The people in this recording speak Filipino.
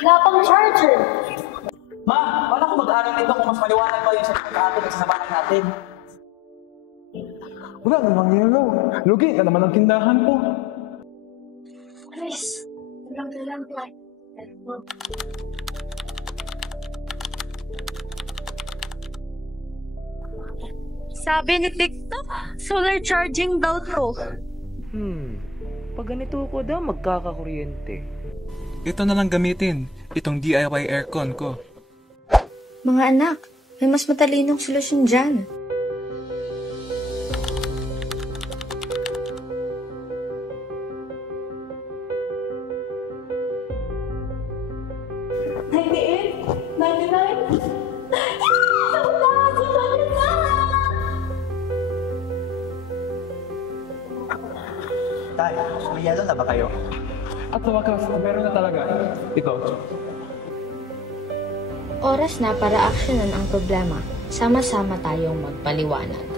Wala pang charger. Ma, wala ko mag-aaral nito kung mas maliwanag pa yung sa pagkakatid at sa bahay natin. Wala namang yelo. Lugi ka naman ang tindahan ko. Chris, tulang-tulang ko. Sabi ni TikTok, solar charging daw to. Pag ganito ko daw, magkakakuryente. Ito na lang gamitin, itong DIY aircon ko. Mga anak, may mas matalinong solusyon dyan. Tay, may yelo na ba kayo? At sa wakas, meron na talaga. Ito. Oras na para aksyonan ang problema. Sama-sama tayong magpaliwanag.